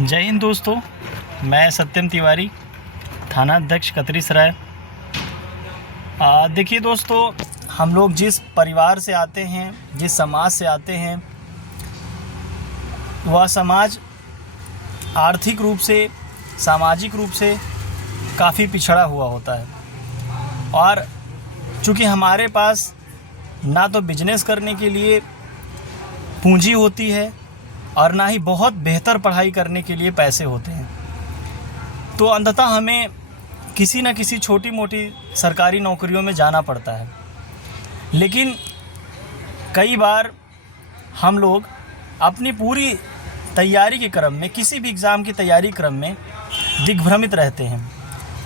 जय हिंद दोस्तों, मैं सत्यम तिवारी, थाना अध्यक्ष कतरी सराय। देखिए दोस्तों, हम लोग जिस परिवार से आते हैं, जिस समाज से आते हैं, वह समाज आर्थिक रूप से, सामाजिक रूप से काफ़ी पिछड़ा हुआ होता है। और चूँकि हमारे पास ना तो बिजनेस करने के लिए पूंजी होती है और ना ही बहुत बेहतर पढ़ाई करने के लिए पैसे होते हैं, तो अंततः हमें किसी न किसी छोटी मोटी सरकारी नौकरियों में जाना पड़ता है। लेकिन कई बार हम लोग अपनी पूरी तैयारी के क्रम में, किसी भी एग्ज़ाम की तैयारी क्रम में दिग्भ्रमित रहते हैं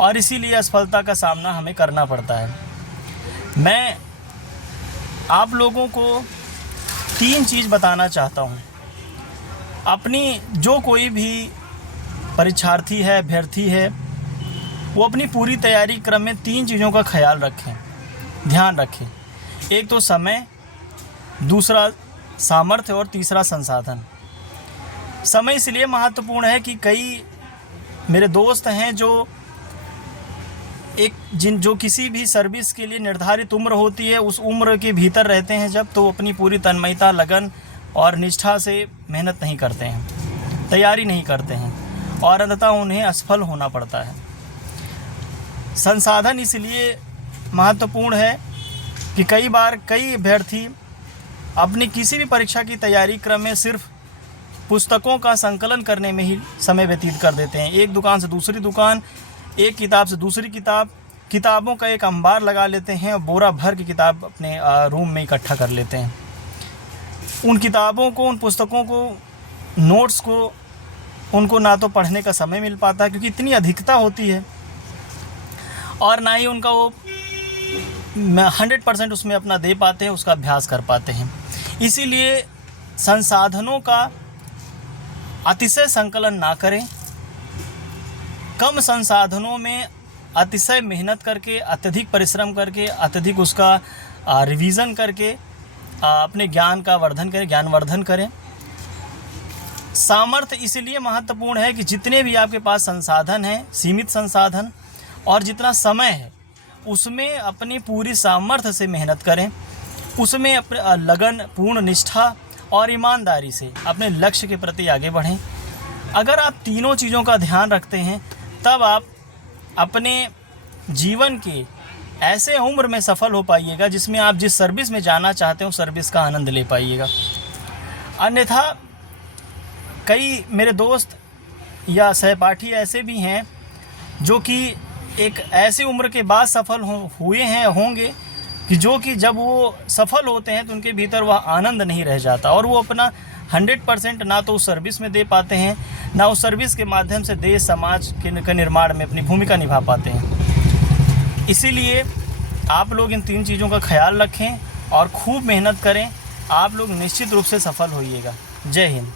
और इसीलिए असफलता का सामना हमें करना पड़ता है। मैं आप लोगों को 3 चीज़ बताना चाहता हूँ। अपनी जो कोई भी परीक्षार्थी है, अभ्यर्थी है, वो अपनी पूरी तैयारी क्रम में 3 चीज़ों का ख्याल रखें, ध्यान रखें। एक तो समय, दूसरा सामर्थ्य और तीसरा संसाधन। समय इसलिए महत्वपूर्ण है कि कई मेरे दोस्त हैं जो जो किसी भी सर्विस के लिए निर्धारित उम्र होती है, उस उम्र के भीतर रहते हैं जब, तो अपनी पूरी तन्मयता, लगन और निष्ठा से मेहनत नहीं करते हैं, तैयारी नहीं करते हैं और अंततः उन्हें असफल होना पड़ता है। संसाधन इसलिए महत्वपूर्ण है कि कई बार कई अभ्यर्थी अपनी किसी भी परीक्षा की तैयारी क्रम में सिर्फ पुस्तकों का संकलन करने में ही समय व्यतीत कर देते हैं। एक दुकान से दूसरी दुकान, एक किताब से दूसरी किताब, किताबों का एक अंबार लगा लेते हैं और बोरा भर की किताब अपने रूम में इकट्ठा कर लेते हैं। उन किताबों को, उन पुस्तकों को, नोट्स को उनको ना तो पढ़ने का समय मिल पाता है क्योंकि इतनी अधिकता होती है, और ना ही उनका वो 100% उसमें अपना दे पाते हैं, उसका अभ्यास कर पाते हैं। इसीलिए संसाधनों का अतिशय संकलन ना करें। कम संसाधनों में अतिशय मेहनत करके, अत्यधिक परिश्रम करके, अत्यधिक उसका रिवीज़न करके अपने ज्ञान का वर्धन करें, ज्ञानवर्धन करें। सामर्थ्य इसलिए महत्वपूर्ण है कि जितने भी आपके पास संसाधन हैं, सीमित संसाधन और जितना समय है, उसमें अपनी पूरी सामर्थ्य से मेहनत करें, उसमें अपने लगन, पूर्ण निष्ठा और ईमानदारी से अपने लक्ष्य के प्रति आगे बढ़ें। अगर आप तीनों चीज़ों का ध्यान रखते हैं, तब आप अपने जीवन के ऐसे उम्र में सफल हो पाइएगा जिसमें आप जिस सर्विस में जाना चाहते हो, सर्विस का आनंद ले पाइएगा। अन्यथा कई मेरे दोस्त या सहपाठी ऐसे भी हैं जो कि एक ऐसी उम्र के बाद सफल हुए हैं, होंगे, कि जो कि जब वो सफल होते हैं तो उनके भीतर वह आनंद नहीं रह जाता और वो अपना 100% ना तो उस सर्विस में दे पाते हैं, ना उस सर्विस के माध्यम से देश समाज के निर्माण में अपनी भूमिका निभा पाते हैं। इसीलिए आप लोग इन 3 चीज़ों का ख्याल रखें और खूब मेहनत करें। आप लोग निश्चित रूप से सफल होइएगा। जय हिंद।